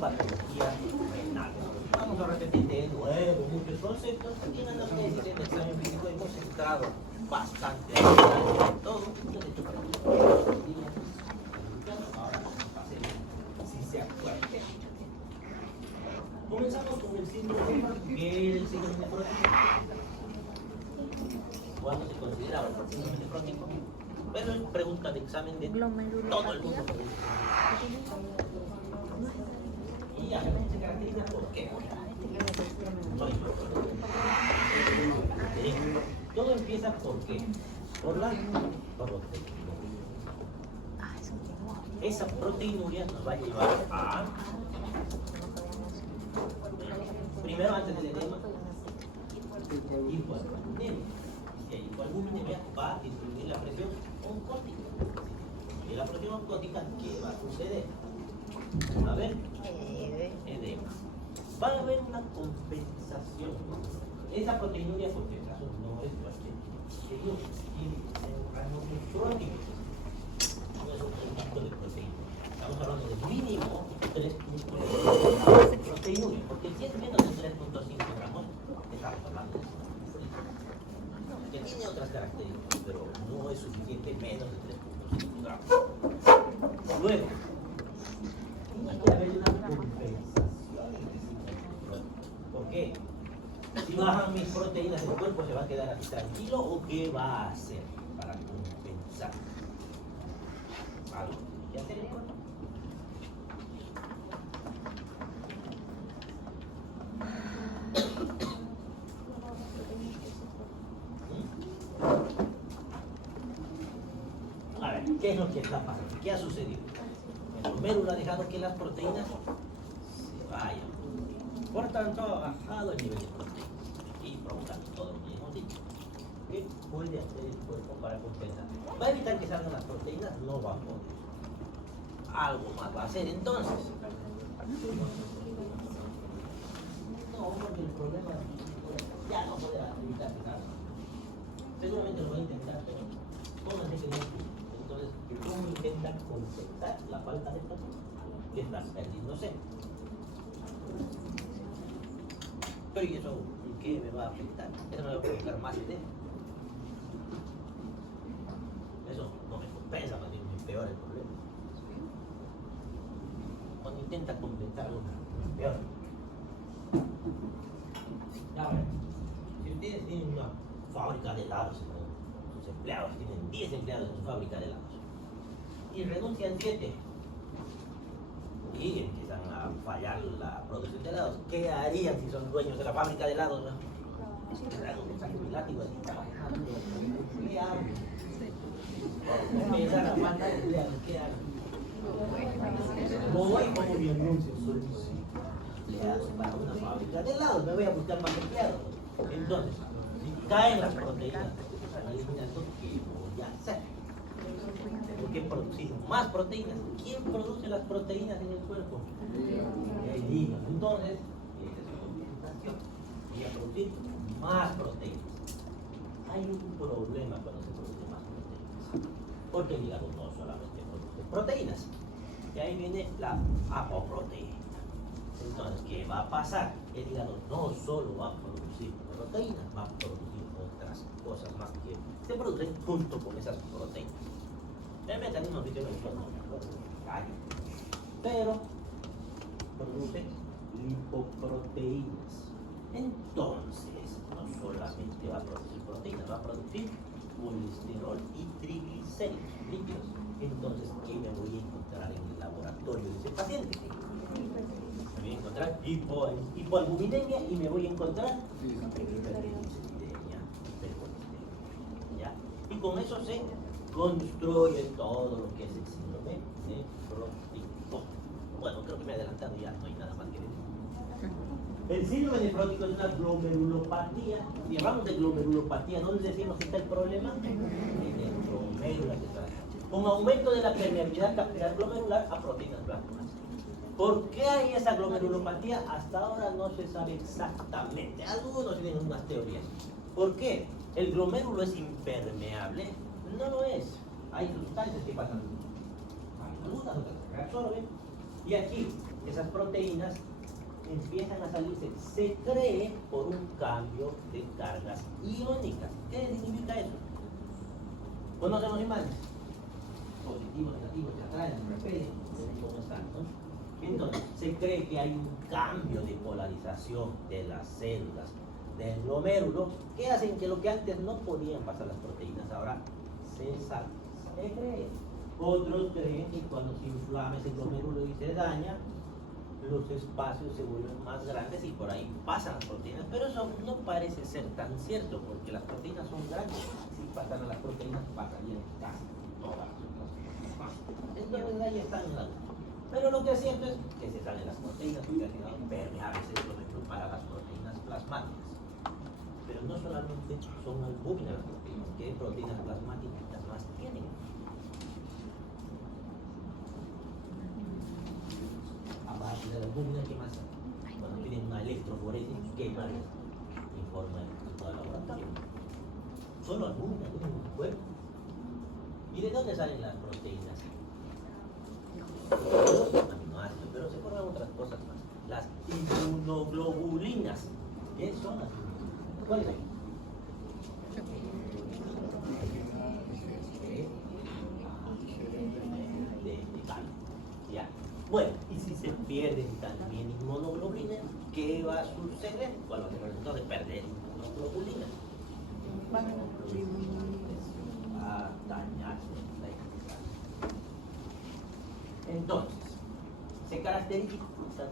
patología renal. Vamos a repetir de nuevo muchos conceptos y en la tesis en el examen físico hemos centrado bastante en todo. Ahora pasemos si se acuerdan. Comenzamos con el síndrome, que es el síndrome nefrótico. ¿Cuándo se consideraba el síndrome nefrótico? Pero es pregunta de examen de todo el mundo. Y ya se caracteriza por qué. Todo empieza por qué. Por la proteína. Esa proteinuria nos va a llevar a... Primero, antes del edema, hipoalbuminemia. Y el hipoalbuminemia va a disminuir la presión oncótica. Y la presión oncótica, ¿qué va a suceder? Va a haber edema. Va a haber una compensación. Esa proteinuria, por si acaso, no es cualquier. Ellos tienen rango nefrótico. No es un punto de proteína. Estamos hablando de mínimo 3 puntos de proteinuria. Porque si es menos de 3.5 gramos, estamos hablando de que tiene otras características, pero no es suficiente menos de 3.5 gramos. Luego, tiene que haber una compensación. ¿Por qué? Si bajan mis proteínas, ¿el cuerpo se va a quedar así tranquilo o qué va a hacer para compensar? Algo que hacer el cuerpo. A ver, ¿qué es lo que está pasando? ¿Qué ha sucedido? El glomérulo ha dejado que las proteínas se vayan. Por tanto, ha bajado el nivel de proteínas y provocando todo lo que hemos dicho. ¿Qué puede hacer el cuerpo para compensar? ¿Va a evitar que salgan las proteínas? No va a poder. Algo más va a hacer entonces. No, porque el problema ya no podrá evitar que salgan. Seguramente lo va a intentar, pero pónganse que no. Entonces, ¿cómo intenta compensar la falta de proteínas? Que estás perdiéndose. Pero ¿y eso qué me va a afectar? Eso me va a provocar más edema. Eso no me compensa, más bien me empeora el problema. Cuando intenta compensar algo, me empeora. Ahora, si ustedes tienen una fábrica de helados, sus empleados tienen 10 empleados en su fábrica de helados y renuncian 7 y empiezan a fallar la producción de helados, ¿qué harían si son dueños de la fábrica de helados? ¿Qué hago? Empiezan a faltar empleados, ¿qué hago? Voy como mi anuncio, soy empleados para una fábrica de helados, me voy a buscar más empleados. Entonces, si caen las proteínas, ¿qué voy a hacer? Tengo que producir más proteínas. ¿Quién produce las proteínas en el cuerpo? El hígado. Entonces, esa es su compensación. Voy a producir más proteínas. Hay un problema cuando se produce más proteínas. Porque el hígado no solamente produce proteínas. Y ahí viene la apoproteína. Entonces, ¿qué va a pasar? El hígado no solo va a producir proteínas, va a producir otras cosas más que se producen junto con esas proteínas. El mecanismo fisiológico no hay, pero produce lipoproteínas. Entonces, no solamente va a producir proteínas, va a producir colesterol y triglicéridos, lípidos. Entonces, ¿qué me voy a encontrar en el laboratorio de ese paciente? Me voy a encontrar hipoalbuminemia y me voy a encontrar hipertrigliceridemia. ¿Ya? Y con eso se construye todo lo que es el síndrome nefrótico. Bueno, creo que me he adelantado, ya no hay nada más que decir. El síndrome nefrótico es una glomerulopatía. Si hablamos de glomerulopatía, ¿dónde decimos que está el problema? En el glomérulo. Con aumento de la permeabilidad capilar glomerular a proteínas blancas. ¿Por qué hay esa glomerulopatía? Hasta ahora no se sabe exactamente. Algunos tienen unas teorías. ¿Por qué? ¿El glomérulo es impermeable? No lo es. Hay sustancias que pasan. Algunas otras que absorben. Y aquí, esas proteínas empiezan a salirse, se cree por un cambio de cargas iónicas. ¿Qué significa eso? Conocemos imágenes, positivos, negativos, se atraen, repelen, cómo están, ¿no? Entonces, se cree que hay un cambio de polarización de las células del glomérulo que hacen que lo que antes no podían pasar las proteínas, ahora se salgan. Se cree. Otros creen que cuando se inflama ese glomérulo y se daña, los espacios se vuelven más grandes y por ahí pasan las proteínas, pero eso no parece ser tan cierto porque las proteínas son grandes. Si pasan a las proteínas, pasarían casi todas las otras. Entonces ahí están en la duda. Pero lo que es cierto es que se salen las proteínas porque al final permeables para las proteínas plasmáticas. Pero no solamente son albúminas las proteínas, ¿qué proteínas plasmáticas más tienen? Aparte de la albúmina, ¿qué más? Cuando tienen una electroforesis, ¿qué más informa el equipo de laboratorio? Solo albúmina tienen un cuerpo. ¿Y de dónde salen las proteínas? Aminoácidos, pero se forman otras cosas más. Las inmunoglobulinas. ¿Qué son las inmunoglobulinas? ¿Cuáles son? De calcio. ¿Ya? Bueno, y si se pierden también inmunoglobulinas, ¿qué va a suceder? ¿Cuál va a ser el resultado de perder inmunoglobulinas? Va a dañarse la inmunidad. Entonces, se caracteriza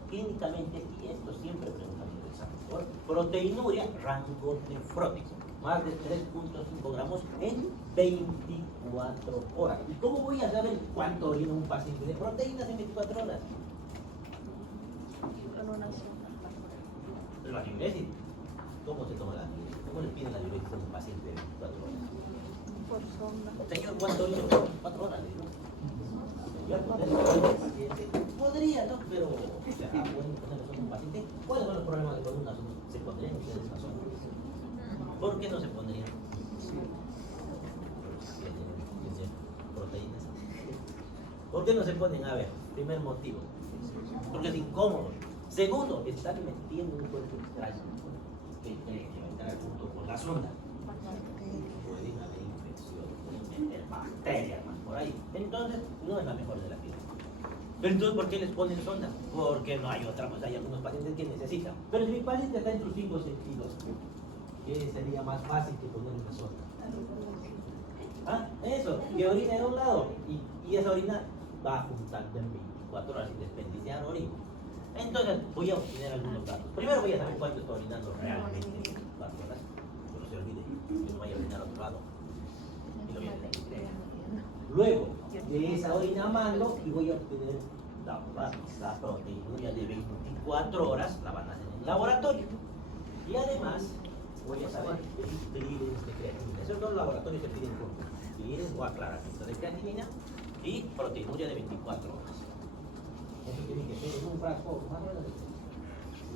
clínicamente, y esto siempre preguntan en el examen, por proteinuria rango nefrótico, más de 3.5 gramos en 24 horas. ¿Y cómo voy a saber cuánto orina un paciente de proteínas en 24 horas? Con una sonda. La diuresis. ¿Cómo se toma la diuresis? ¿Cómo le piden la diuresis a un paciente de 24 horas? Por sonda. Señor, ¿cuánto orina? 4 horas, le digo. Podría, ¿no? Pero, bueno, son un paciente. ¿Cuáles son los problemas de columna? ¿Se pondrían ustedes la sonda? ¿Por qué no se pondrían? Tienen proteínas. ¿Por qué no se ponen? A ver, primer motivo. Porque es incómodo. Segundo, están metiendo un cuerpo extraño que creen que va a entrar junto con la sonda. Pueden haber infecciones, pueden meter bacterias más por ahí. Entonces, no es la mejor de la vida. Pero entonces, ¿por qué les ponen sonda? Porque no hay otra, pues hay algunos pacientes que necesitan. Pero si mi paciente está en sus 5 sentidos, ¿qué sería más fácil que poner una sonda? ¿Ah? Eso, que orina de un lado y esa orina va juntando en 24 horas sin desperdiciar orina. Entonces, voy a obtener algunos datos. Primero voy a saber cuánto está orinando realmente en 24 horas. Que no se olvide, que no vaya a orinar a otro lado. Y lo voy a tener. Luego, de esa orina mando y voy a obtener la proteinuria de 24 horas, la van a hacer en el laboratorio. Y además, voy a saber el clearance de creatinina. Esos dos laboratorios se piden por clearance o aclaramiento de creatinina y proteinuria de 24 horas. Eso tiene que ser en un frasco más o menos.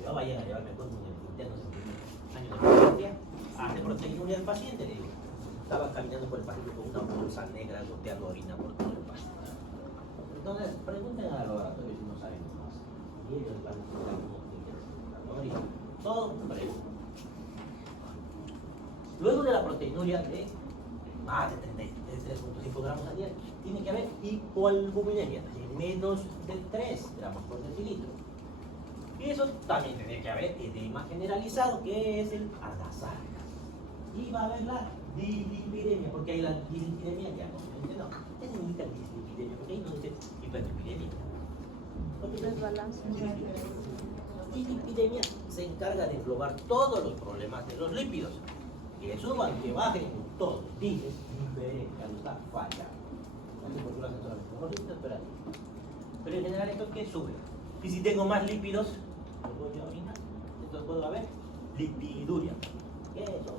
Yo vayan a llevarme con un interno en el primer año de experiencia, hace proteinuria al paciente, le digo. Estaba caminando por el pasillo con una bolsa negra goteando orina por todo el pasillo. Entonces, pregunten al laboratorio si no saben más. Y ellos van a explicar cómo tienen que hacer el laboratorio. Todo pregunta. Luego de la proteinuria de más de 3.5 gramos al día, tiene que haber hipoalbuminemia, de menos de 3 gramos por decilitro. Y eso también tiene que haber edema generalizado, que es el agasallo. Y va a haber la dislipidemia, porque hay la dislipidemia ya no se mencionó. ¿Qué significa dislipidemia? Porque ahí no dice hiperlipidemia. Desbalance. Dislipidemia se encarga de englobar todos los problemas de los lípidos. Que suban, que bajen, todos. Dices, está falla. Pero en general esto es que sube. Y si tengo más lípidos, ¿lo voy a orinar? Entonces puedo haber lipiduria. ¿Qué es eso?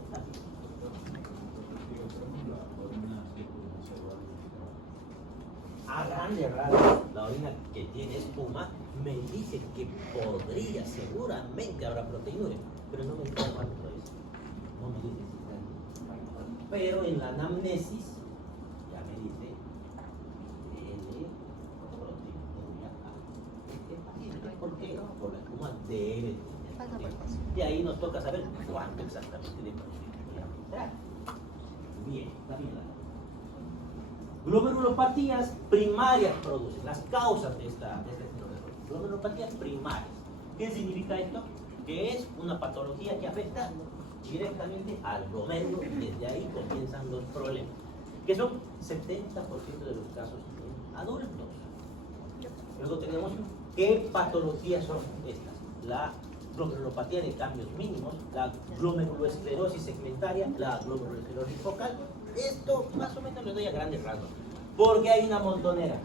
A grandes rasgos, la orina que tiene espuma me dice que podría, seguramente habrá proteinuria, pero no me dice cuánto es. No me dice si está. Pero en la anamnesis ya me dice tiene proteinuria a este paciente. toca saber cuánto exactamente de producir voy a entrar. Bien, también la glomerulopatías primarias producen, las causas de este síndrome. Glomerulopatías primarias. ¿Qué significa esto? Que es una patología que afecta directamente al glomérulo y desde ahí comienzan los problemas, que son 70% de los casos en adultos. Luego tenemos, ¿qué patologías son estas? La glomerulopatía de cambios mínimos, la glomeruloesclerosis segmentaria, la glomeruloesclerosis focal. Esto más o menos les doy a grandes rasgos, porque hay una montonera.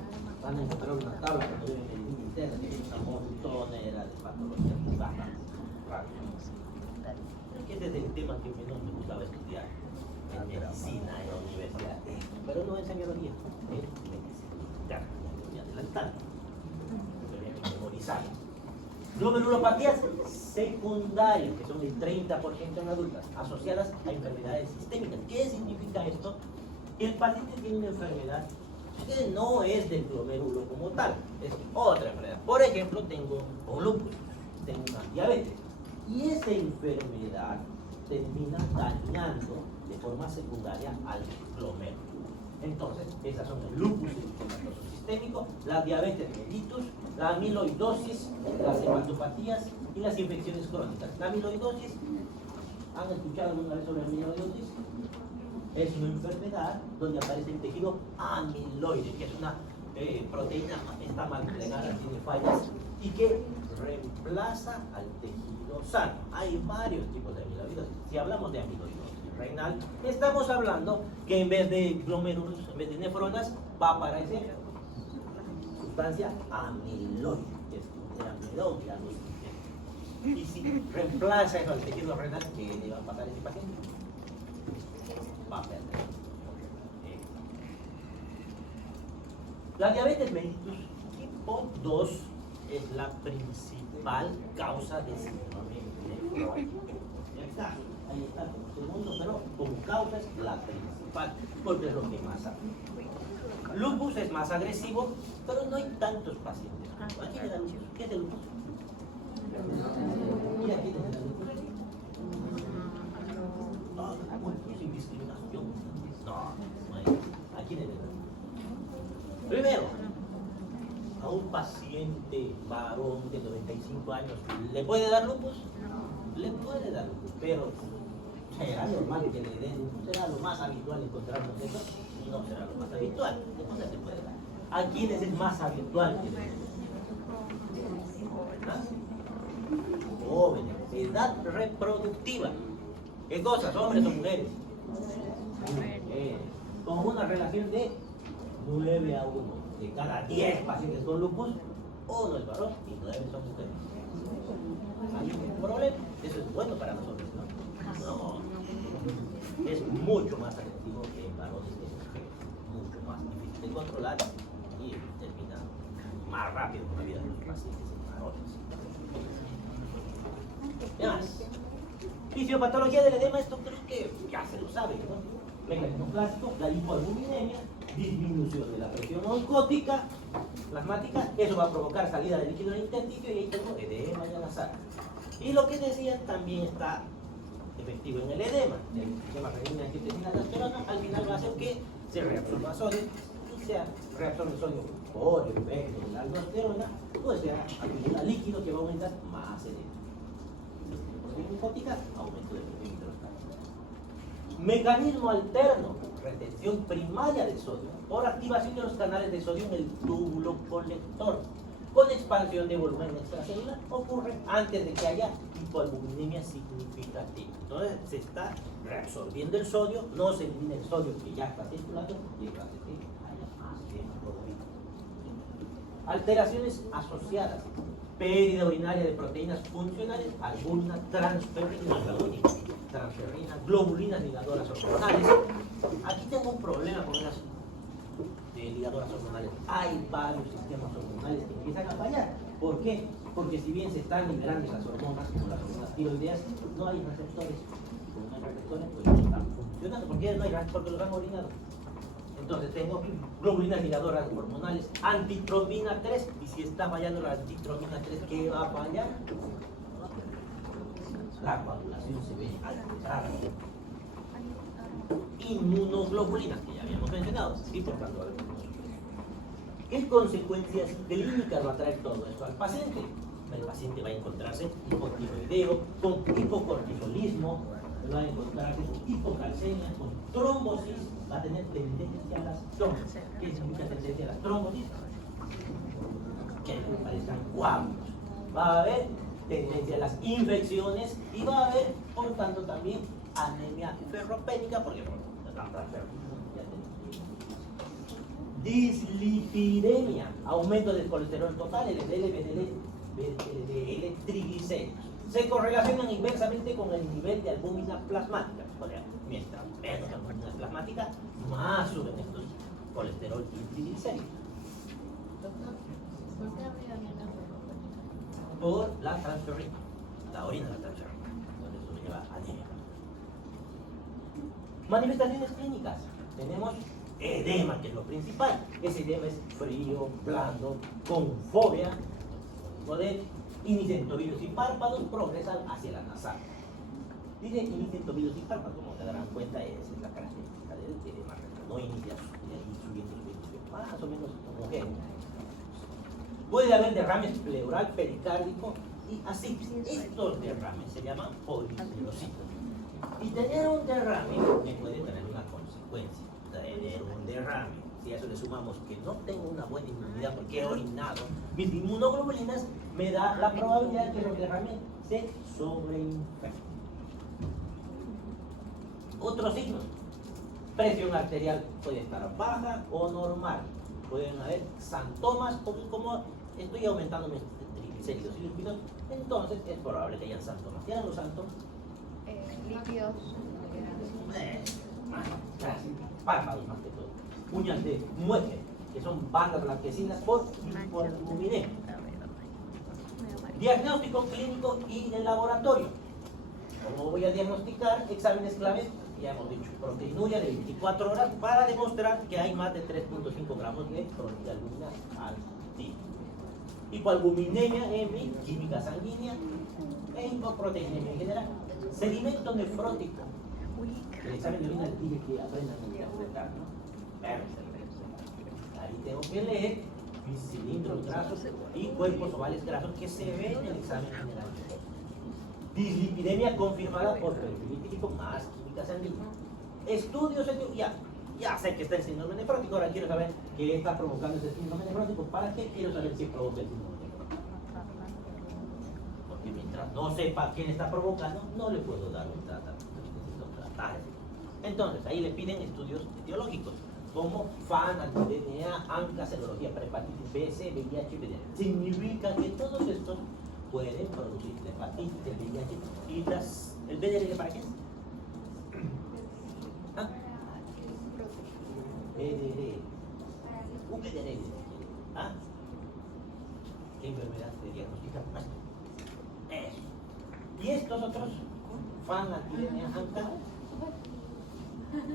Van a encontrar una tabla cuando ven en el internet, que es una montonera de patologías bastante raras. Este es el tema que menos me gustaba estudiar en medicina, en la universidad, pero no en semiología, en medicina. Ya, voy adelantando, tenía que memorizar. Glomerulopatías secundarias, que son el 30% en adultas, asociadas a enfermedades sistémicas. ¿Qué significa esto? Que el paciente tiene una enfermedad que no es del glomérulo como tal, es otra enfermedad. Por ejemplo, tengo un lupus, tengo una diabetes, y esa enfermedad termina dañando de forma secundaria al glomérulo. Entonces, esas son el lupus eritematoso sistémico, la diabetes mellitus, la amiloidosis, las hepatopatías y las infecciones crónicas. La amiloidosis, ¿han escuchado alguna vez sobre la amiloidosis? Es una enfermedad donde aparece el tejido amiloide, que es una proteína, está mal plegada, tiene fallas y que reemplaza al tejido sano. Hay varios tipos de amiloidosis. Si hablamos de amiloidosis renal, estamos hablando que en vez de glomérulos, en vez de nefronas, va a aparecer sustancia amiloide, que es de amiloide. Y si reemplaza eso al tejido renal, ¿qué le va a pasar a ese paciente? Va a perder. La diabetes mellitus tipo 2 es la principal causa de síndrome nefrótico. Ahí está como segundo, pero como causa es la principal, porque es lo que más afecta. Lupus es más agresivo, pero no hay tantos pacientes. ¿A quién le da lupus? ¿Qué es el lupus? ¿Y a quién le da lupus? No, sin discriminación. No, ¿a quién le da lupus? Primero, a un paciente varón de 95 años, ¿le puede dar lupus? Le puede dar lupus, pero será normal que le den lupus, será lo más habitual encontrarnos eso, no será lo más habitual. ¿Dónde se puede dar? ¿A quién es el más habitual que le den? ¿Ah? Jóvenes, edad reproductiva. ¿Qué cosas? ¿Hombres o mujeres? Con una relación de 9 a 1. De cada 10 pacientes con lupus, 1 es varón y 9 son mujeres. ¿Hay un problema? Eso es bueno para nosotros, ¿no? No. Es mucho más agresivo que en varones que en mujeres. Mucho más difícil de controlar y termina más rápido con la vida de los pacientes en varones. ¿Qué más? Fisiopatología del edema, esto creo que ya se lo saben, ¿no? Mecanismo clásico, la hipoalbuminemia, disminución de la presión osmótica, plasmática, eso va a provocar salida de líquido en el intersticio y ahí tengo edema y a la sangre. Y lo que decían también está efectivo en el edema, el sistema renina, angiotensina, aldosterona, al final va a hacer que se reabsorba sodio y se reabsorbe sodio por el efecto de la aldosterona, pues se acumula líquido que va a aumentar más edema. Presión osmótica, aumento de presión hidrostática. Mecanismo alterno, retención primaria de sodio por activación de los canales de sodio en el túbulo colector. Con expansión de volumen extracelular ocurre antes de que haya hipoalbuminemia significativa. Entonces se está reabsorbiendo el sodio, no se elimina el sodio que ya está circulando y hace que haya más hemoglobina. Alteraciones asociadas, pérdida urinaria de proteínas funcionales, albúmina, transferrina, globulinas ligadoras hormonales. Aquí tengo un problema con las ligadoras hormonales. Hay varios sistemas hormonales que empiezan a fallar. ¿Por qué? Porque si bien se están liberando esas hormonas, como las hormonas tiroideas, no hay receptores. Como no hay receptores, pues no están funcionando. ¿Por qué no hay receptores? Porque los han orinado. Entonces tengo globulinas ligadoras hormonales, antitrombina 3, y si está fallando la antitrombina 3, ¿qué va a fallar? la coagulación se ve alterada. Inmunoglobulinas, que ya habíamos mencionado, y por tanto, ¿qué consecuencias clínicas va a traer todo esto al paciente? El paciente va a encontrarse hipotiroideo, con hipocortisolismo, va a encontrarse con hipocalcemia, con trombosis, va a tener tendencia a las trombosis. ¿Qué significa tendencia a las trombosis? Que le parezcan coágulos. Va a haber tendencia a las infecciones y va a haber, por tanto, también anemia ferropénica, porque tanta ferropénica. Dislipidemia, aumento del colesterol total, LDL, LDL, triglicéridos. Se correlacionan inversamente con el nivel de albúmina plasmática. O sea, mientras menos albúmina plasmática, más suben estos colesterol y triglicéridos. ¿Por qué habría anemia ferropénica? Por la transferrina, la orina de la transferrina. Entonces eso lleva anemia. Manifestaciones clínicas. Tenemos edema, que es lo principal. Ese edema es frío, blando, con fobia, poder inician tobillos y párpados, progresan hacia la nasal. Dice inician tobillos y párpados, como se darán cuenta, esa es la característica del edema. No inicia subiendo, más o menos homogéneo. Puede haber derrames pleural, pericárdico y así. Estos derrames se llaman polifibrositos. Y tener un derrame me puede tener una consecuencia. Tener un derrame, si a eso le sumamos que no tengo una buena inmunidad porque he orinado, mis inmunoglobulinas me da la probabilidad de que los derrames se sobreinfecten. Otros signos: presión arterial puede estar baja o normal. Pueden haber santomas, como estoy aumentando mis triglicéridos y lípidos, entonces es probable que hayan santomas. ¿Qué eran los sántomas? Lípidos. Párpados más que todo. Uñas de mueble, que son bandas blanquecinas por hipoalbuminemia. Diagnóstico clínico y de laboratorio. ¿Cómo voy a diagnosticar? Exámenes claves, ya hemos dicho, proteinuria de 24 horas para demostrar que hay más de 3.5 gramos de protealbumina al día. Hipoalbuminemia en mi química sanguínea e hipoproteinemia en general. Sedimento nefrótico. El examen de orina les dije que aprendan a interpretar, ¿no? Ahí tengo que leer mis cilindros grasos y cuerpos ovales grasos que se ven en el examen general. Dislipidemia confirmada por perfil lipídico más química sanguínea. Estudios, ya sé que está el síndrome nefrótico, ahora quiero saber qué está provocando ese síndrome nefrótico. ¿Para qué quiero saber qué provoca el síndrome nefrótico? Porque mientras no sepa quién está provocando, no le puedo dar un tratamiento. Necesito tratar. Entonces, ahí le piden estudios etiológicos, como FAN, anti-DNA, ANCA, serología para hepatitis B, C, VIH y VDR. Significa que todos estos pueden producir la hepatitis, el VIH y el VDR, ¿para qué es? ¿Ah? VDR. Un VDR. ¿Ah? ¿Qué enfermedad se diagnostica? Eso. Y estos otros, FAN, anti-DNA, ANCA,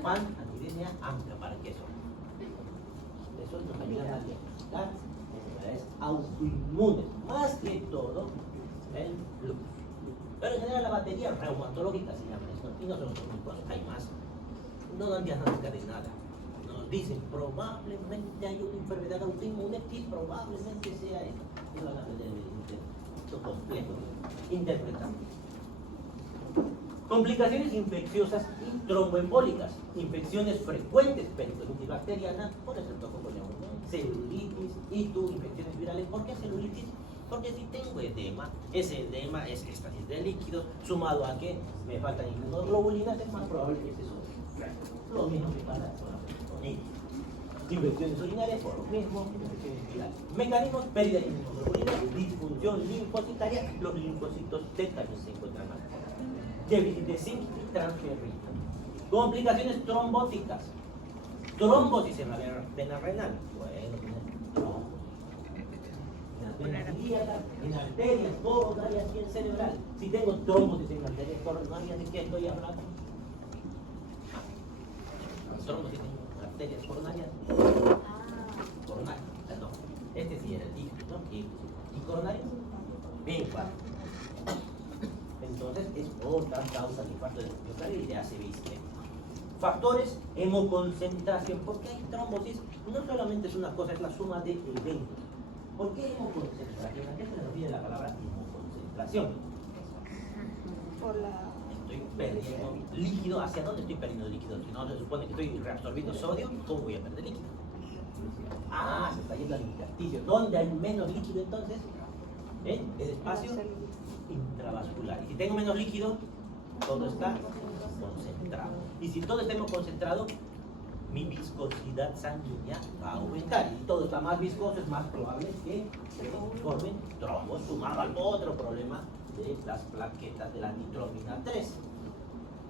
FAN, anti-DNA, ANCA, ¿para qué son? Eso nos ayuda a diagnosticar enfermedades autoinmunes, más que todo el lupus. Pero en general la batería reumatológica se llama esto, y no son los únicos, hay más. No dan diagnóstica de nada. Nos dicen probablemente hay una enfermedad autoinmune y probablemente sea esto. Y van a tener el complejo interpretable. Complicaciones infecciosas y tromboembólicas, infecciones frecuentes, peritonitis bacteriana, por el estreptococo neumoniae, celulitis y infecciones virales. ¿Por qué celulitis? Porque si tengo edema, ese edema es estasis de líquidos, sumado a que me faltan inmunoglobulinas, es más probable que se sube. Lo mismo que pasa con ellos. Infecciones urinarias, por lo mismo, infecciones virales. Mecanismos: pérdida de inmunoglobulinas, disfunción linfocitaria, los linfocitos T también se encuentran mal. Déficit de zinc y transferrina. Complicaciones trombóticas. Trombosis en la vena renal. Bueno, trombosis. En las venas ilíacas, en arterias coronarias y en cerebral. Si tengo trombosis en arterias coronarias, ¿de qué estoy hablando? Trombosis en arterias coronarias. Coronarias, perdón. Este sí era el hígado, ¿no? Y coronarias. Bien, claro. Entonces, Entonces es otra causa de infarto del miocardio y de ACV isquémico. Factores, hemoconcentración. ¿Por qué hay trombosis? No solamente es una cosa, es la suma de eventos. ¿Por qué hemoconcentración? ¿A qué se refiere la palabra hemoconcentración? Por la... Estoy perdiendo líquido. ¿Hacia dónde estoy perdiendo líquido? Si no se supone que estoy reabsorbiendo sodio, ¿cómo voy a perder líquido? Ah, se está yendo al intersticio. ¿Dónde hay menos líquido entonces? ¿En el espacio intravascular. Y si tengo menos líquido, todo está concentrado. Y si todo está concentrado, mi viscosidad sanguínea va a aumentar. Y si todo está más viscoso, es más probable que se formen trombos, sumado al otro problema de las plaquetas de la nitromina 3.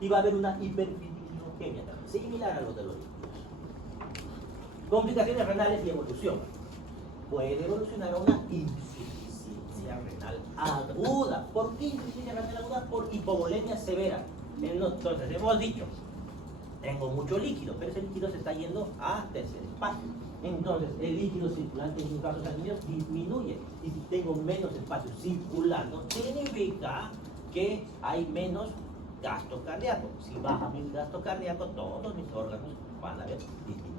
Y va a haber una hiperfiltrogenia también, similar a lo de los líquidos. Complicaciones renales y evolución. Puede evolucionar a una insuficiencia renal aguda. ¿Por qué insuficiencia renal aguda? Por hipovolemia severa. Entonces hemos dicho, tengo mucho líquido, pero ese líquido se está yendo a tercer espacio. Entonces el líquido circulante en mis vasos sanguíneos disminuye. Y si tengo menos espacio circulando, significa que hay menos gasto cardíaco. Si baja mi gasto cardíaco, todos mis órganos van a ver disminución.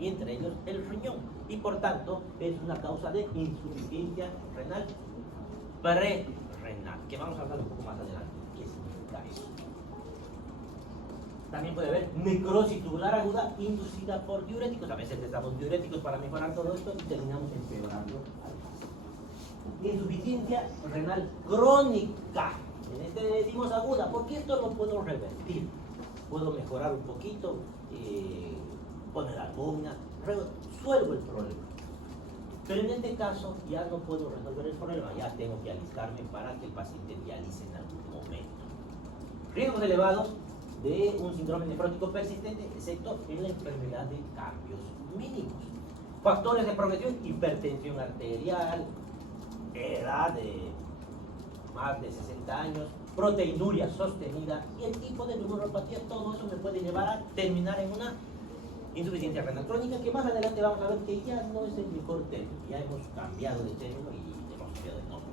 Y entre ellos el riñón. Y por tanto es una causa de insuficiencia renal prerrenal, que vamos a hablar un poco más adelante. ¿Qué significa eso? También puede haber necrosis tubular aguda inducida por diuréticos. A veces necesitamos diuréticos para mejorar todo esto y terminamos empeorando al paso. Insuficiencia renal crónica. En este decimos aguda, porque esto lo puedo revertir. Puedo mejorar un poquito, poner albumina, resuelvo el problema. Pero en este caso ya no puedo resolver el problema, ya tengo que alistarme para que el paciente dialice en algún momento. Riesgos elevados de un síndrome nefrótico persistente, excepto en la enfermedad de cambios mínimos. Factores de progresión: hipertensión arterial, edad de más de 60 años, proteinuria sostenida y el tipo de neuropatía. Todo eso me puede llevar a terminar en una insuficiencia renal crónica, que más adelante vamos a ver que ya no es el mejor término, ya hemos cambiado de término y hemos cambiado de nombre.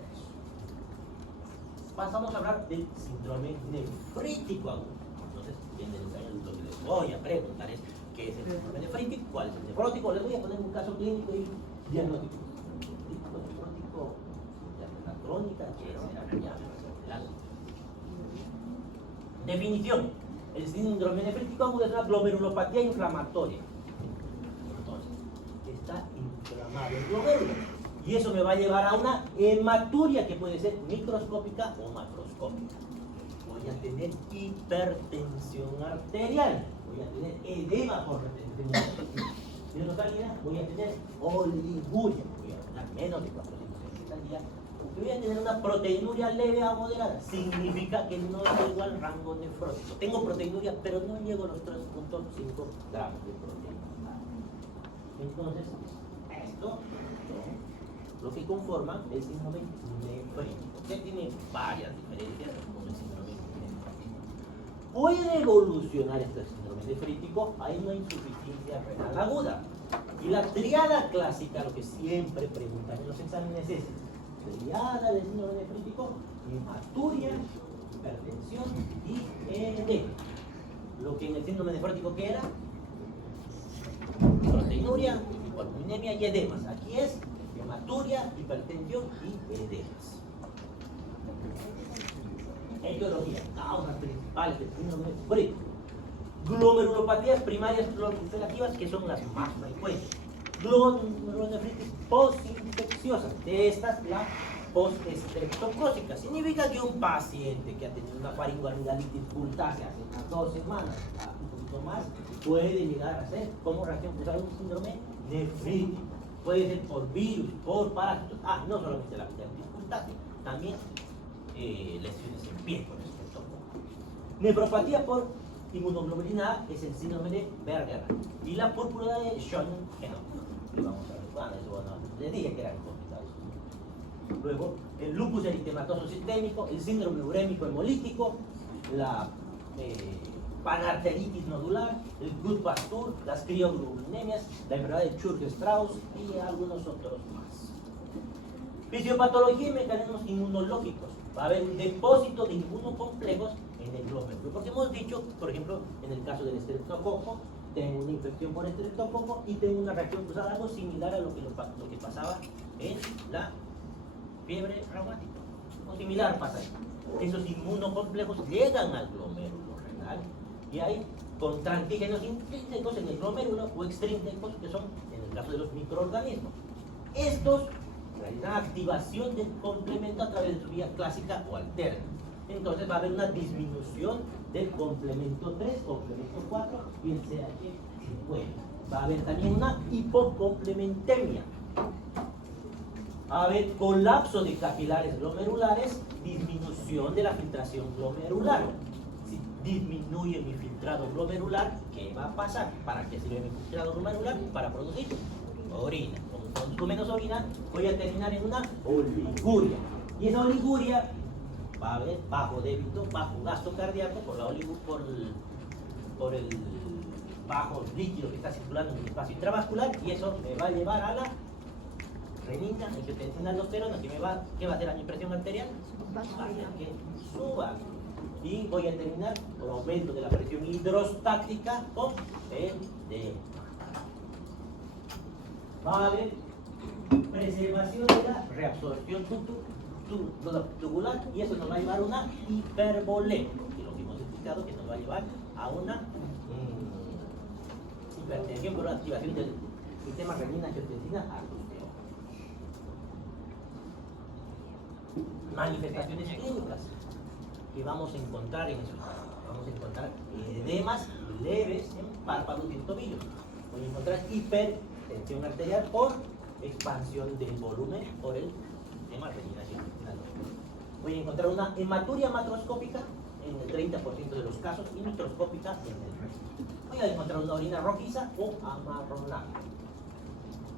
Pasamos a hablar del síndrome nefrítico agudo. Entonces, viene el ensayo, lo que les voy a preguntar es ¿qué es el síndrome nefrítico? ¿Cuál es el nefrótico? Les voy a poner un caso clínico y diagnóstico. Nefrótico, enfermedad crónica, ¿qué será? Definición: el síndrome nefrítico agudo es una glomerulopatía inflamatoria. Entonces, está inflamado el glomérulo. Y eso me va a llevar a una hematuria que puede ser microscópica o macroscópica. Voy a tener hipertensión arterial. Voy a tener edema por retención arterial. Si no salida, voy a tener oliguria. Voy a tener menos de 460 al día. Voy a tener una proteinuria leve a moderada. Significa que no llego al rango nefrótico. Tengo proteinuria, pero no llego a los 3.5 gramos de proteína. Entonces, esto lo que conforma el síndrome nefrítico, que tiene varias diferencias con el síndrome nefrítico. Puede evolucionar este síndrome nefrítico a una insuficiencia renal aguda. Y la triada clásica, lo que siempre preguntan en los exámenes es triada del síndrome nefrítico: hematuria, hipertensión y edema. Lo que en el síndrome nefrítico, ¿qué era? Proteinuria, hipoalbuminemia y edemas. Aquí es hematuria, hipertensión y edemas. Etiología: causas principales del síndrome nefrítico. Glomerulopatías primarias proliferativas, que son las más frecuentes. Glomerulonefritis postinfecciosa. De estas, la postestreptocócica. Significa que un paciente que ha tenido una faringoamigdalitis pulsácea hace unas 2 semanas, un poquito más, puede llegar a ser como reacción a un síndrome nefrítico. Puede ser por virus, por parásitos. No solamente la amigdalitis pulsácea, también lesiones en pie con respecto a nefropatía por inmunoglobulina A es el síndrome de Berger. Y la púrpura de Schoen-Henoch. Y vamos a ver, les dije que eran complicados. Luego, el lupus eritematoso sistémico, el síndrome urémico hemolítico, la panarteritis nodular, el Gutt-Pastur, las crioglobulинemias, la enfermedad de Churg-Strauss y algunos otros más. Fisiopatología y mecanismos inmunológicos. Va a haber un depósito de inmunocomplejos en el glomérulo. Porque hemos dicho, por ejemplo, en el caso del estreptococo, tengo una infección por estreptococo y tengo una reacción cruzada, algo similar a lo que pasaba en la fiebre reumática. O similar pasa ahí. Esos inmunocomplejos llegan al glomérulo renal y hay contraantígenos intrínsecos en el glomérulo o extrínsecos, que son en el caso de los microorganismos. Estos realizan activación del complemento a través de su vía clásica o alterna. Entonces va a haber una disminución del complemento 3, complemento 4 y el CH50. Va a haber también una hipocomplementemia. Va a haber colapso de capilares glomerulares, disminución de la filtración glomerular. Si disminuye mi filtrado glomerular, ¿qué va a pasar? ¿Para qué sirve mi filtrado glomerular? Para producir orina. Como produzco menos orina, voy a terminar en una oliguria. Y esa oliguria va a haber bajo débito, bajo gasto cardíaco por el bajo líquido que está circulando en el espacio intravascular, y eso me va a llevar a la renina, angiotensina, aldosterona, ¿qué va a hacer a mi presión arterial? Va a hacer que suba. Y voy a terminar con aumento de la presión hidrostática con edema. Va a haber preservación de la reabsorción tubular, y eso nos va a llevar a una hipervolemia, y lo que hemos explicado que nos va a llevar a una hipertensión por activación del sistema renina-angiotensina-aldosterona. Manifestaciones clínicas que vamos a encontrar en eso. Vamos a encontrar edemas leves en párpados y en tobillos. Voy a encontrar hipertensión arterial por expansión del volumen por el sistema renina-angiotensina. Voy a encontrar una hematuria macroscópica en el 30% de los casos y microscópica en el resto. Voy a encontrar una orina rojiza o amarronada.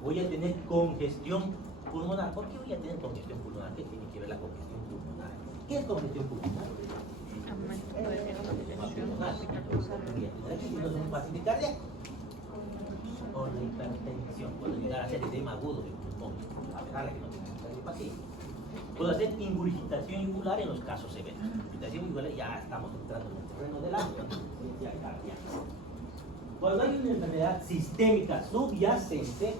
Voy a tener congestión pulmonar. ¿Por qué voy a tener congestión pulmonar? ¿Qué tiene que ver la congestión pulmonar? ¿Qué es congestión pulmonar? Si no es un paciente cardíaco, o la hipertensión puede llegar a ser edema agudo del pulmón, a pesar de que no tenga cardiopatía. Puedo hacer ingurgitación yugular en los casos severos. Ingurgitación yugular, ya estamos entrando en el terreno de la insuficiencia cardíaca. Cuando hay una enfermedad sistémica subyacente,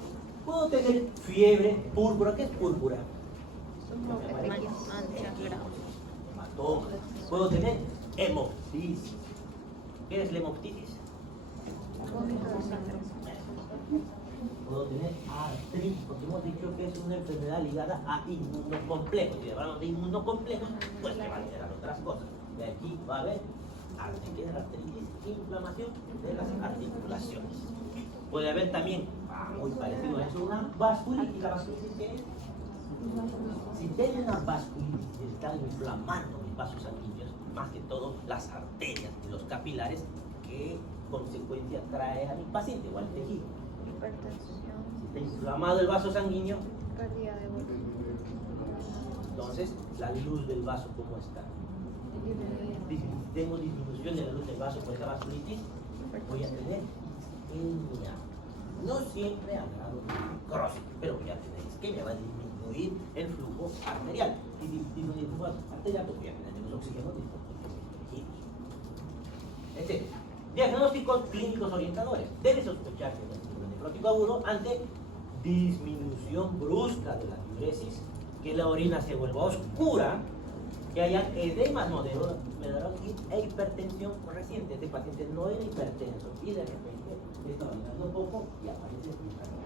puedo tener fiebre púrpura. ¿Qué es púrpura? Hematoma. Puedo tener hemoptisis. ¿Qué es la hemoptisis? Puedo tener artritis, porque hemos dicho que es una enfermedad ligada a inmunocomplejos. Si hablamos de inmunocomplejos, pues le van a generar otras cosas. De aquí va a haber artritis, inflamación de las articulaciones. Puede haber también, muy parecido a eso, una vasculitis. ¿La vasculitis qué es? Si tengo una vasculitis, están inflamando mis vasos sanguíneos, más que todo las arterias y los capilares, ¿qué consecuencia trae a mi paciente o al tejido? Hipertensión. Si está inflamado el vaso sanguíneo, Pérdida de volumen. entonces la luz del vaso, ¿cómo está? Si tengo disminución de la luz del vaso por esta vasculitis, voy a tener isquemia. No siempre a grado de necrosis, pero voy a tener isquemia, va a disminuir el flujo arterial. Y si disminuye el flujo arterial, pues voy a tener menos oxígeno disponible. Etc. Diagnósticos clínicos orientadores. Debe sospecharse de síndrome nefrótico agudo ante disminución brusca de la diuresis, que la orina se vuelva oscura, que haya edemas moderados e hipertensión reciente. Este paciente no era hipertenso y de repente está orinando poco y aparece hipertensión.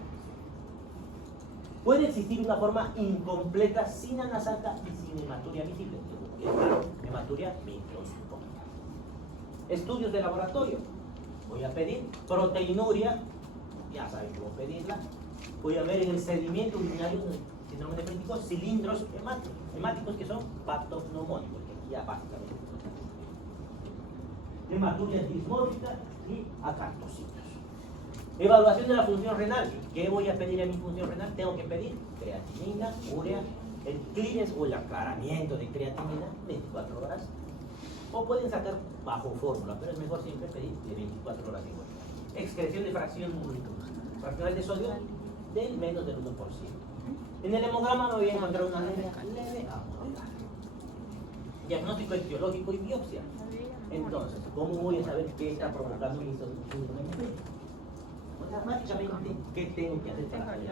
Puede existir una forma incompleta sin anasaca y sin hematuria visible, que es la hematuria microscópica. Estudios de laboratorio. Voy a pedir proteinuria, ya saben cómo pedirla. Voy a ver en el sedimento urinario síndrome nefrítico cilindros hemáticos que son patognomónicos, que aquí ya básicamente hematuria dismórfica y acantocitos. Evaluación de la función renal. ¿Qué voy a pedir en mi función renal? Tengo que pedir creatinina, urea, el clearance o el aclaramiento de creatinina 24 horas. O pueden sacar bajo fórmula, pero es mejor siempre pedir de 24 horas igual. Excreción de fraccional de sodio del menos del 1%. En el hemograma me voy a encontrar una anemia leve a moderada. Diagnóstico etiológico y biopsia. Entonces, ¿cómo voy a saber qué está provocando mi síndrome hemofílico? Automáticamente, ¿qué tengo que hacer para saber?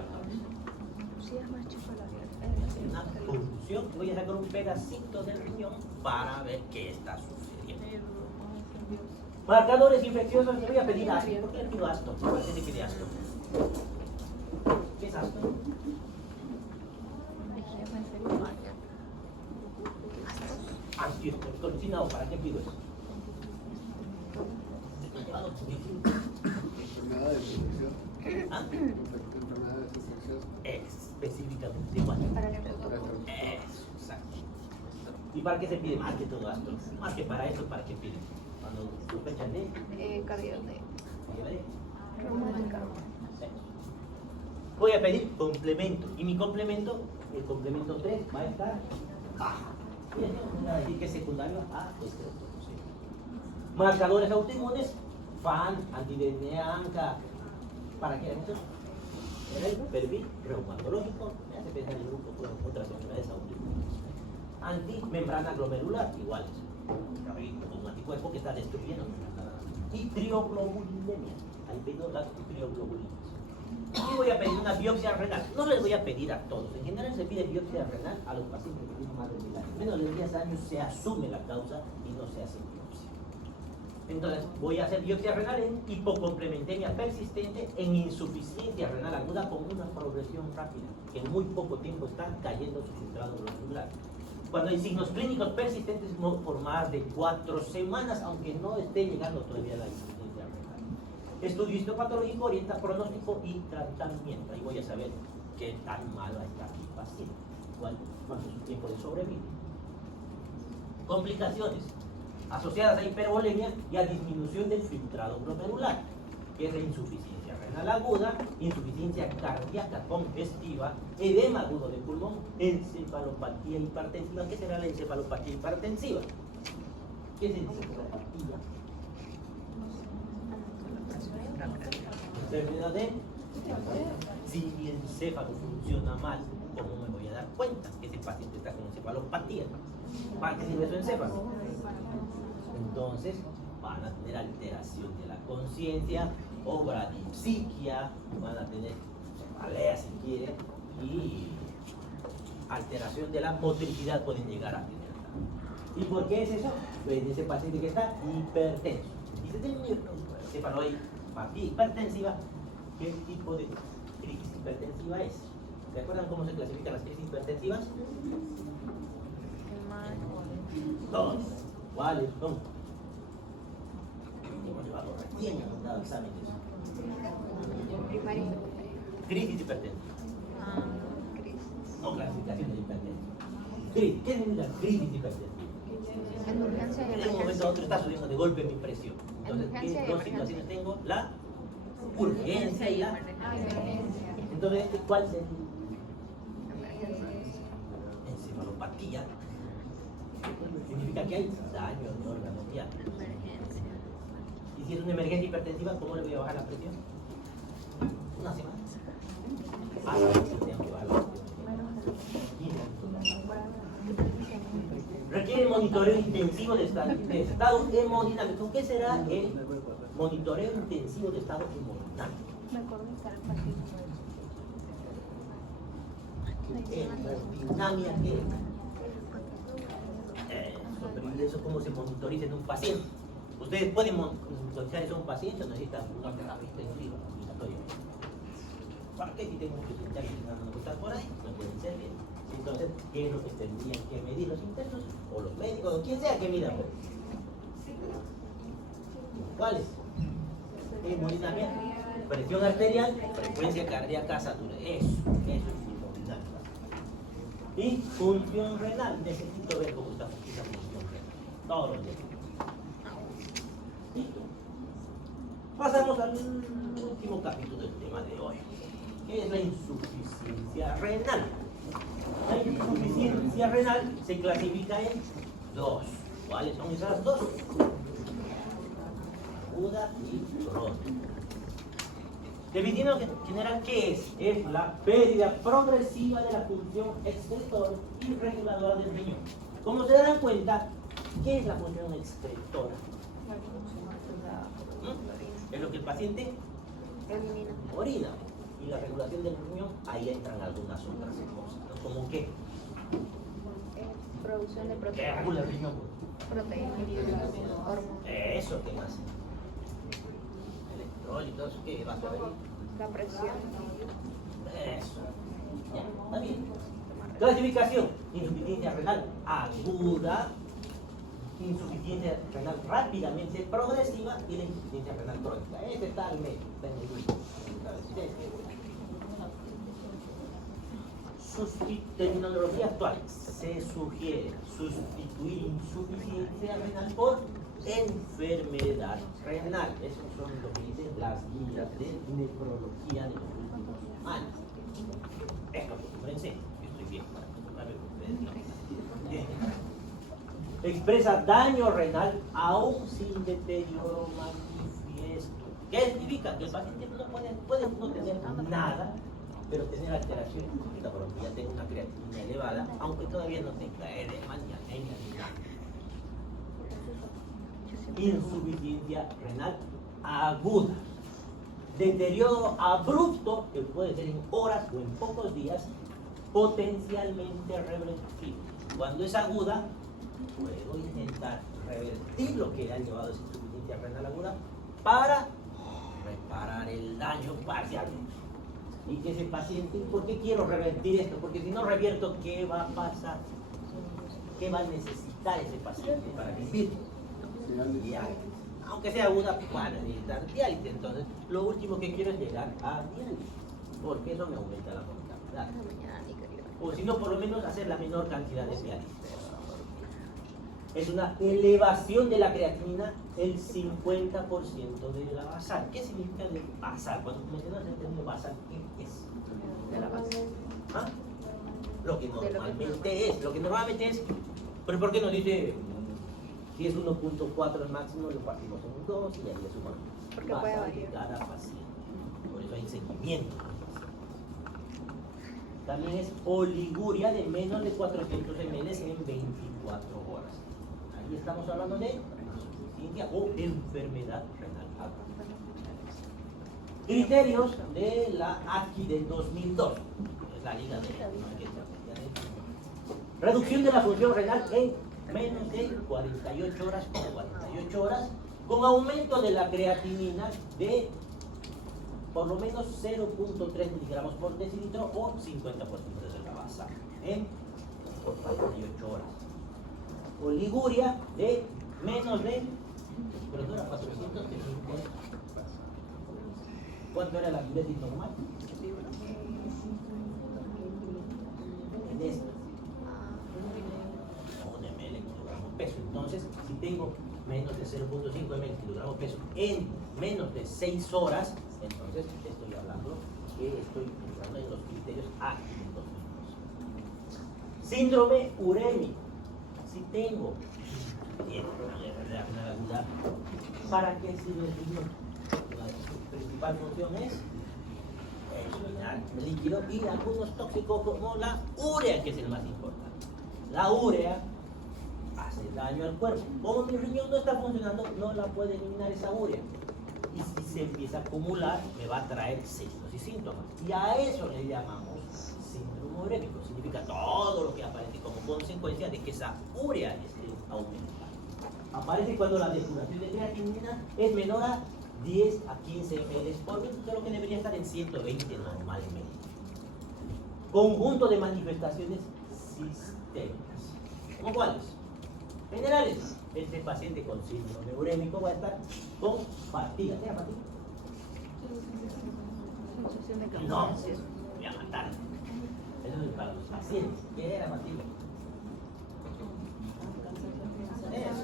Una punción, voy a sacar un pedacito del riñón para ver qué está sucediendo. Marcadores infecciosos, le voy a pedir ácido. ¿Por qué le pido ácido? ¿Por qué le pide ácido? ¿Qué es ácido? Antihistamínico. ¿Para qué pido eso? Enfermedades infecciosas. ¿Ah? Enfermedades infecciosas. Específicamente igual. Eso, exacto. ¿Y para qué se pide más que todo esto? Más que para eso, ¿para qué piden? Cuando sospechan de Cardiología. Reumática. voy a pedir complemento. Y mi complemento, el complemento 3, va a estar baja. Bien, voy a decir que es secundario a este otro. ¿Sí? Marcadores autoinmunes, FAN, anti-DNA, ANCA. ¿Para qué era eso? Era el perfil reumatológico. Me hace pensar en un poco de otras enfermedades autoinmunes. Antimembrana glomerular, iguales. Un anticuerpo que está destruyendo. Y trioglobulinemia. Ahí pido las trioglobulemias. Y voy a pedir una biopsia renal. No les voy a pedir a todos. En general se pide biopsia renal a los pacientes que tienen más de 1000 años. Menos de 10 años se asume la causa y no se hace biopsia. Entonces voy a hacer biopsia renal en hipocomplementemia persistente, en insuficiencia renal aguda con una progresión rápida, que en muy poco tiempo está cayendo su filtrado glomerular. Cuando hay signos clínicos persistentes por más de 4 semanas, aunque no esté llegando todavía a la insuficiencia renal. Estudio histopatológico orienta pronóstico y tratamiento. Ahí voy a saber qué tan malo está mi paciente, cuánto es su tiempo de sobrevida. Complicaciones asociadas a hipervolemia y a disminución del filtrado glomerular, que es la insuficiencia renal aguda, insuficiencia cardíaca congestiva, edema agudo de pulmón, encefalopatía hipertensiva. ¿Qué será la encefalopatía hipertensiva? ¿Qué es encefalopatía? Enfermedad de... Si mi encéfalo funciona mal, ¿cómo me voy a dar cuenta que ese paciente está con encefalopatía? ¿Para qué sirve su encéfalo? Entonces van a tener alteración de la conciencia, obra de psiquia, van a tener cefalea si quieren, y alteración de la motricidad pueden llegar a tener. ¿Y por qué es eso? Pues ese paciente que está hipertenso. Y se tiene encefalopatía hipertensiva, ¿qué tipo de crisis hipertensiva es? ¿Se acuerdan cómo se clasifican las crisis hipertensivas? Dos. ¿Cuáles son? Hemos llevado recién hemos dado exámenes. Primaria. Crisis hipertensiva. No clasificación de hipertensión. ¿Qué significa crisis hipertensiva? En urgencia y En un momento a otro está subiendo de golpe mi presión. Entonces, Emergencia y ¿qué dos emergencia. situaciones tengo? La urgencia y la... Entonces, ¿cuál es encefalopatía? Significa que hay daño en el órgano ya. Y si es una emergencia hipertensiva, ¿cómo le voy a bajar la presión? Una semana. Tengo que bajar la presión. Requiere monitoreo intensivo de estado hemodinámico. ¿Qué será el monitoreo intensivo de estado hemodinámico? Hemodinamia, ¿qué es? Pero eso cómo se monitoriza en un paciente. Ustedes pueden monitorizar eso en un paciente o necesitan una terapia intensiva, ambulatoria. ¿Para qué si tengo muchos internos que están por ahí? No pueden ser bien. Entonces, ¿qué es lo que tendrían que medir los internos? O los médicos, o quien sea que mida. ¿Cuáles? Hemodinamia, presión arterial, frecuencia cardíaca, saturación. Eso es hemodinamia. Y función renal. Necesito ver cómo está esa función renal. Todos los días. ¿Listo? Pasamos al último capítulo del tema de hoy, que es la insuficiencia renal. La insuficiencia renal se clasifica en dos. ¿Cuáles son esas dos? Aguda y crónica. Definición general, ¿qué es? Es la pérdida progresiva de la función excretora y reguladora del riñón. Como se darán cuenta, ¿qué es la función excretora? Es lo que el paciente Elimina. orina. Y la regulación del riñón, ahí entran algunas otras cosas, ¿no? Como que Producción de ¿qué proteínas. regula el riñón? Proteínas. Hormonas. Eso, ¿qué más? Electrolitos, ¿qué va a hacer ahí? La presión. Eso. Ya, está bien. Clasificación: insuficiencia renal aguda, insuficiencia renal rápidamente progresiva y la insuficiencia renal crónica. Ese está en medio, está en el grupo. Terminología actual: se sugiere sustituir insuficiencia renal por enfermedad renal. Esos son lo que dicen las guías de nefrología de los últimos años. Esto acostúmbrense, yo estoy bien para acostumbrarme con ustedes. Bien. Expresa daño renal aún sin deterioro manifiesto. ¿Qué significa? Que el paciente no puede no tener nada, pero tener alteraciones, porque ya tenga una creatinina elevada, aunque todavía no tenga edema ni anemia ni nada. Insuficiencia renal aguda. Deterioro abrupto, que puede ser en horas o en pocos días, potencialmente reversible. Cuando es aguda, puedo intentar revertir lo que ha llevado a esa insuficiencia renal aguda para reparar el daño parcialmente. Y que ese paciente, ¿por qué quiero revertir esto? Porque si no revierto, ¿qué va a pasar? ¿Qué va a necesitar ese paciente para vivir? Diálisis. Aunque sea aguda, van a necesitar diálisis. Entonces, lo último que quiero es llegar a diálisis, porque eso me aumenta la mortalidad. O si no, por lo menos hacer la menor cantidad de diálisis. Es una elevación de la creatinina el 50% de la basal. ¿Qué significa de basal? Cuando mencionas el término basal, ¿qué es? De la basal. ¿Ah? Lo que normalmente es. Lo que normalmente es. Pero ¿por qué nos dice si es 1.4 el máximo, lo partimos en 2 y ahí le sumamos? Porque puede Basal de variar. cada paciente. Por eso hay seguimiento. También es oliguria de menos de 400 ml en 24 horas. Ahí estamos hablando de insuficiencia o enfermedad renal aguda. Criterios de la ACI del 2002. Es la liga de reducción de la función renal en menos de 48 horas o 48 horas con aumento de la creatinina de por lo menos 0.3 miligramos por decilitro o 50% de la basal por 48 horas. Oliguria de menos de, pero no era 400, ¿cuánto era la diuresis normal? En esto. 1 ml kilogramo peso. Entonces, si tengo menos de 0.5 ml kilogramo peso en menos de 6 horas, entonces estoy hablando que estoy entrando en los criterios ACI 2002. Síndrome urémico. Si tengo ¿para qué sirve el riñón? Su principal función es eliminar el líquido y algunos tóxicos como la urea, que es el más importante. La urea hace daño al cuerpo. Como mi riñón no está funcionando, no la puede eliminar esa urea. Y si se empieza a acumular, me va a traer signos y síntomas. Y a eso le llamamos síndrome urémico. Significa todo lo que aparece como consecuencia de que esa urea esté aumentada. Aparece cuando la depuración de creatinina es menor a 10 a 15 ml por minuto, que es lo que debería estar en 120 normalmente. Conjunto de manifestaciones sistémicas. ¿Cómo cuáles? Generales. Este paciente con síndrome urémico va a estar con fatiga. ¿Tiene fatiga? Sensación de No, cansancio. voy a matar. Eso es para los pacientes. ¿Qué era fatiga? Eso,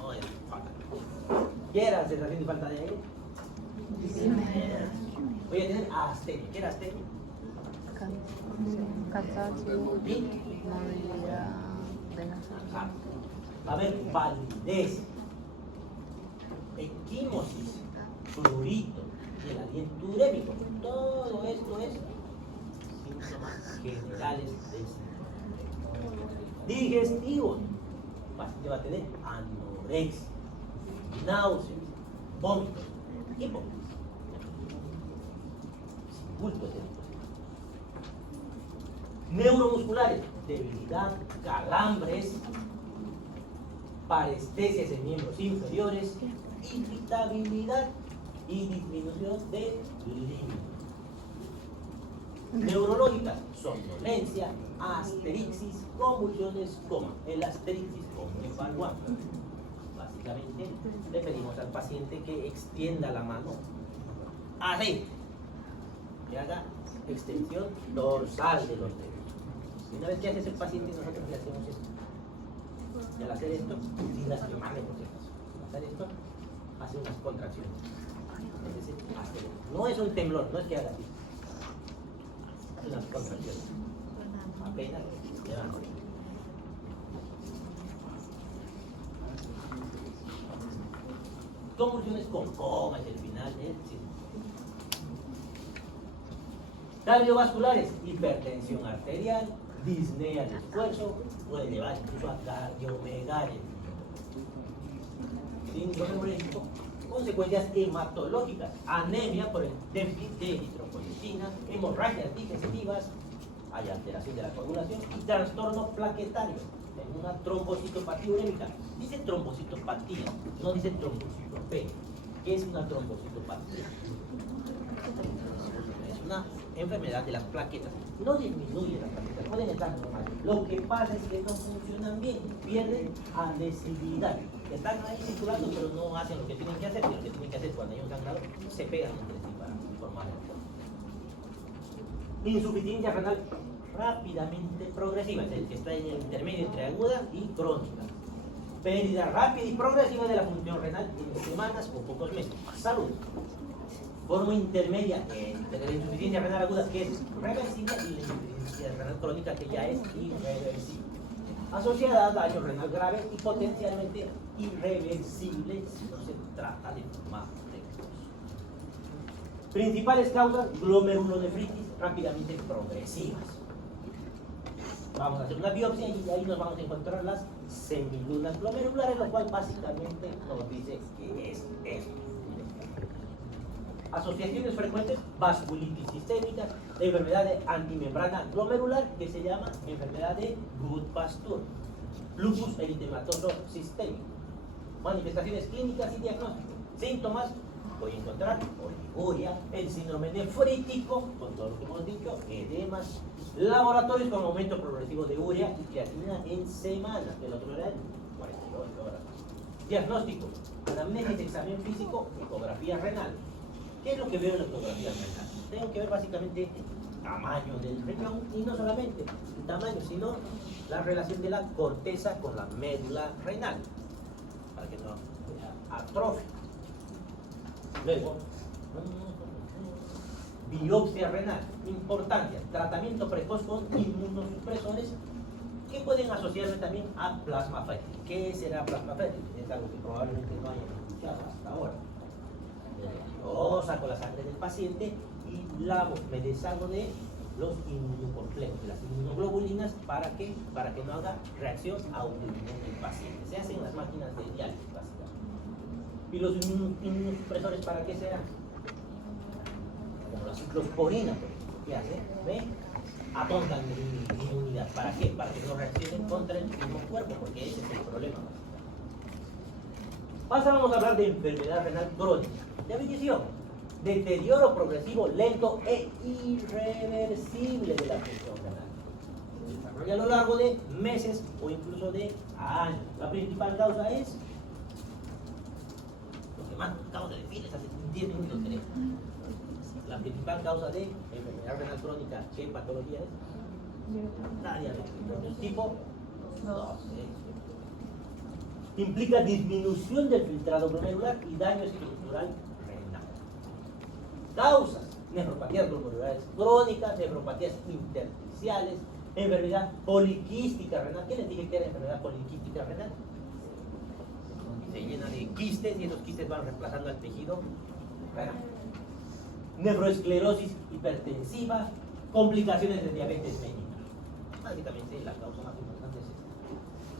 no es falta. ¿Qué era sensación de falta de aire? Voy a tener astenia. ¿Qué era astenia? Cansancio, movilidad de la sangre. Va a haber validez, equimosis, prurito, y el aliento urémico. Todo esto es síntomas generales del síndrome. Digestivos. El paciente va a tener anorexia, náuseas, vómitos, hipócrisis. Sin bulto es el neuromusculares, debilidad, calambres, parestesias en miembros inferiores, irritabilidad y disminución de líbido. Neurológicas, somnolencia, asterixis, convulsiones, coma. El asterixis como evaluar. Básicamente le pedimos al paciente que extienda la mano así, que haga extensión dorsal de los dedos. Y una vez que hace el paciente, nosotros le hacemos esto. Y al hacer esto, sin lastimarle por si acaso. Al hacer esto, hace unas contracciones. Es decir, no es un temblor, no es que haga así. Hace unas contracciones. Apenas le dan. Convulsiones con coma es el final del síndrome. Cardiovasculares, hipertensión arterial, disnea de esfuerzo, puede llevar incluso a cardiomegalia. Síndrome urémico, consecuencias hematológicas, anemia por el déficit de eritropoyetina, hemorragias digestivas, hay alteración de la coagulación y trastorno plaquetario, en una trombocitopatía urémica. Dice trombocitopatía, no dice trombocitopenia. ¿Qué es una trombocitopatía? Es una enfermedad de las plaquetas. No disminuye las plaquetas, pueden estar normales. Lo que pasa es que no funcionan bien, pierden adhesividad. Están ahí circulando, pero no hacen lo que tienen que hacer. Y lo que tienen que hacer cuando hay un sangrado, se pegan entre sí para formar el cuerpo. Insuficiencia renal rápidamente progresiva, es decir, que está en el intermedio entre aguda y crónica. Pérdida rápida y progresiva de la función renal en semanas o pocos meses. Salud. Forma intermedia entre la insuficiencia renal aguda, que es reversible, y la insuficiencia renal crónica, que ya es irreversible. Asociada a daño renal grave y potencialmente irreversible si no se trata de forma precoz. Principales causas: glomerulonefritis rápidamente progresivas. Vamos a hacer una biopsia y ahí nos vamos a encontrar las semilunas glomerulares, lo cual básicamente nos dice que es esto. Asociaciones frecuentes: vasculitis sistémica, enfermedad de antimembrana glomerular, que se llama enfermedad de Goodpasture, lupus eritematoso sistémico. Manifestaciones clínicas y diagnósticos. Síntomas: voy a encontrar oliguria, el síndrome nefrítico, con todo lo que hemos dicho, edemas, laboratorios con aumento progresivo de urea y creatinina en semanas, de la otra manera en 48 horas. Diagnóstico: anamnesis, examen físico, ecografía renal. ¿Qué es lo que veo en la ecografía renal? Tengo que ver básicamente el tamaño del riñón, y no solamente el tamaño, sino la relación de la corteza con la médula renal, para que no atrofie. Luego, biopsia renal. Importancia: tratamiento precoz con inmunosupresores que pueden asociarse también a plasma fértil. ¿Qué será plasma fértil? Es algo que probablemente no hayan escuchado hasta ahora. Yo saco la sangre del paciente y me deshago de los inmunocomplejos, de las inmunoglobulinas, para que no haga reacción autoinmune del paciente. Se hacen las máquinas de diálisis, básicamente. ¿Y los inmunosupresores para qué serán? Como la ciclosporina, por ejemplo. ¿Qué hace? ¿Ve? Atontan la inmunidad. ¿Para qué? Para que no reaccionen contra el mismo cuerpo, porque ese es el problema. Vamos a hablar de enfermedad renal crónica. Definición: deterioro progresivo, lento e irreversible de la función renal. Se desarrolla a lo largo de meses o incluso de años. La principal causa es lo que más acabo de definir hace 10 minutos, creo. La principal causa de enfermedad renal crónica, ¿qué patología es? La diabetes tipo 2. Implica disminución del filtrado glomerular y daño estructural renal. Causas: nefropatías glomerulares crónicas, nefropatías intersticiales, enfermedad poliquística renal. ¿Qué les dije que era enfermedad poliquística renal? Se llena de quistes y esos quistes van reemplazando al tejido renal. nefroesclerosis hipertensiva, complicaciones de diabetes mellitus. Básicamente la causa más importante es esta.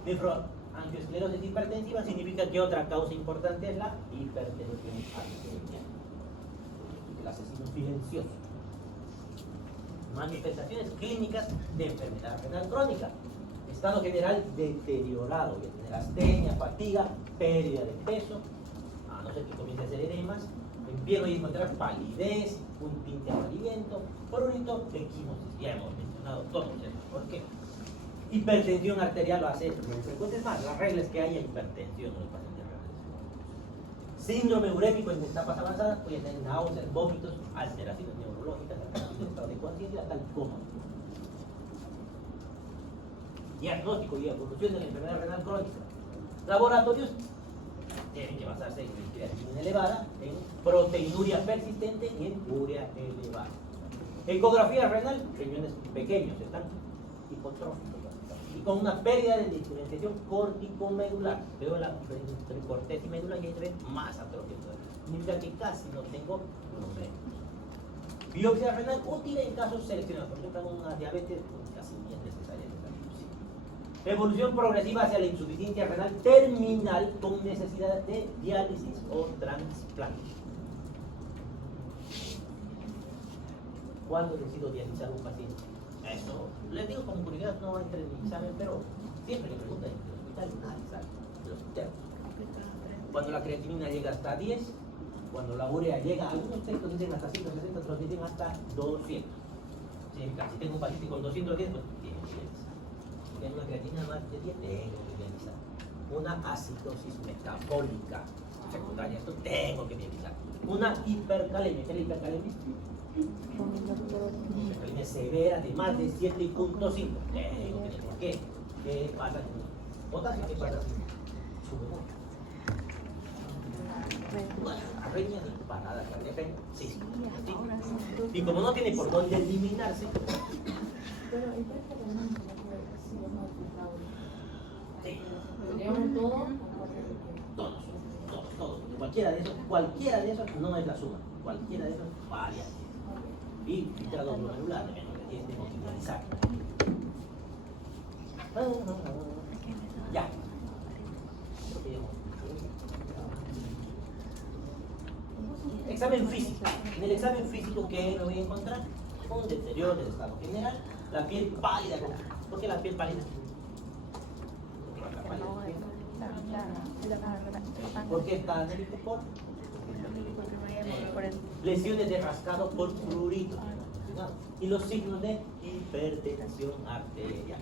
Nefroangioesclerosis hipertensiva significa que otra causa importante es la hipertensión arterial, el asesino silencioso. Manifestaciones clínicas de enfermedad renal crónica: estado general deteriorado, voy a tener astenia, fatiga, pérdida de peso, a no ser que comience a hacer edemas. Empiezo a encontrar palidez, un tinte amarillento, prurito, equimosis. Ya hemos mencionado todo eso. ¿Por qué? Hipertensión arterial lo hace muy frecuente. Es más, la regla es que haya hipertensión en los pacientes renales. Síndrome urémico en etapas avanzadas, puede tener náuseas, vómitos, alteraciones neurológicas, alteraciones de estado de conciencia, tal como. Diagnóstico y evolución de la enfermedad renal crónica. Laboratorios tienen que basarse en creatinina elevada, en proteinuria persistente y en urea elevada. Ecografía renal, riñones pequeños, están hipotróficos y con una pérdida de diferenciación córtico-medular. Veo la diferencia entre corteza y médula y ahí se ve más atrofia. Significa que casi no tengo glomérulos. Biopsia renal útil en casos seleccionados, por ejemplo, en una diabetes casi ni es necesaria. Evolución progresiva hacia la insuficiencia renal terminal con necesidad de diálisis o trasplante. ¿Cuándo decido dializar a un paciente? Eso, les digo como curiosidad, no entra en mi examen, pero siempre que preguntan en el hospital, nadie sabe de los internos. Cuando la creatinina llega hasta 10, cuando la urea llega, algunos textos dicen hasta 160, otros dicen hasta 200. Si tengo un paciente con 210, pues tiene que dializar. Si hay una creatinina más de 10, tengo que dializar. Una acidosis metabólica secundaria, esto tengo que dializar. Una hipercalemia, ¿qué es la hipercalemia? Hipercalemia severa de más de 7.5. ¿Por qué? ¿Qué pasa con el potasio? ¿Qué pasa? Sube mucho. Bueno, arritmia y parada cardíaca, sí. Y como no tiene por dónde eliminarse, todos. Cualquiera de esos no es la suma. Cualquiera de esos varias. Y filtrado glomerular, de menos que tenemos que finalizar. Ya. Examen físico. En el examen físico, ¿qué me voy a encontrar? Un deterioro del estado general, la piel pálida. ¿Por qué la piel pálida? ¿Por qué está anérico? Lesiones de rascado por prurito. Y los signos de hipertensión arterial.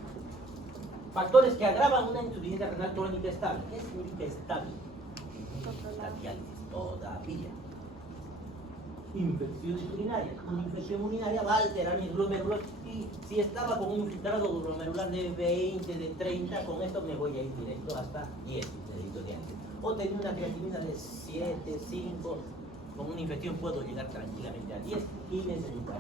Factores que agravan una insuficiencia renal crónica estable. ¿Qué significa estable? La diálisis todavía. Infecciones urinarias. Una infección urinaria va a alterar mis glomérulos y si estaba con un filtrado glomerular de 20, de 30, con esto me voy a ir directo hasta 10 deditos de antes. O tenía una creatinina de 7, 5, con una infección puedo llegar tranquilamente a 10 y necesito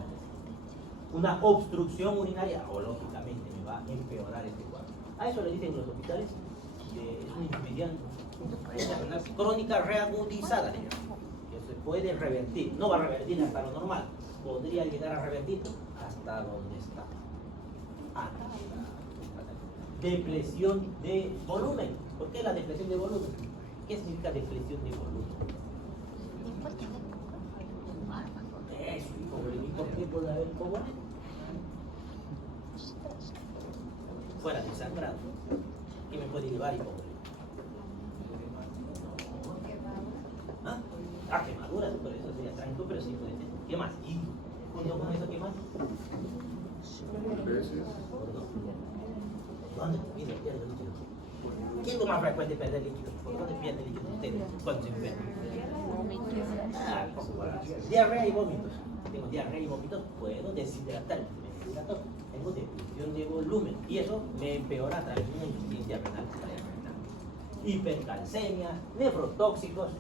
una obstrucción urinaria o lógicamente me va a empeorar este cuadro. A eso le dicen los hospitales que es una insuficiencia renal crónica reagudizada, que se puede revertir, no va a revertir hasta lo normal, podría llegar a revertir hasta donde está. Depresión de volumen. ¿Por qué la depresión de volumen? ¿Qué significa depresión de volumen? Eso, ¿y por qué puede haber pobre? Fuera de sangrado. ¿Qué me puede llevar hipócrita? Quemaduras, por eso sería trágico, pero sí puede ser. ¿Qué más? ¿Y junto con eso qué más? ¿Dónde pierde líquido? ¿Qué es lo más frecuente de perder líquido? ¿Por dónde pierde líquido ustedes cuando se enferman? Diarrea y vómitos. Tengo diarrea y vómitos, puedo deshidratarme. Tengo depresión de volumen y eso me empeora a través de una insuficiencia renal. Hipercalcemia, nefrotóxicos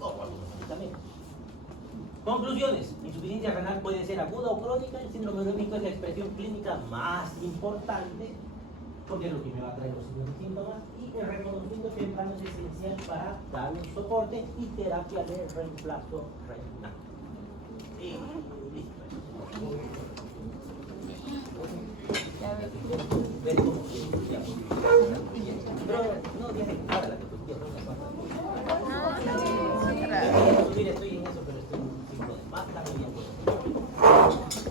o algunos medicamentos. Conclusiones: insuficiencia renal puede ser aguda o crónica. El síndrome urémico es la expresión clínica más importante porque es lo que me va a traer los signos y síntomas, y el reconocimiento temprano es esencial para dar un soporte y terapia de reemplazo renal. Y listo. Ya ves. Ver cómo ya. Pero no, dije, ahora la que tú quieras,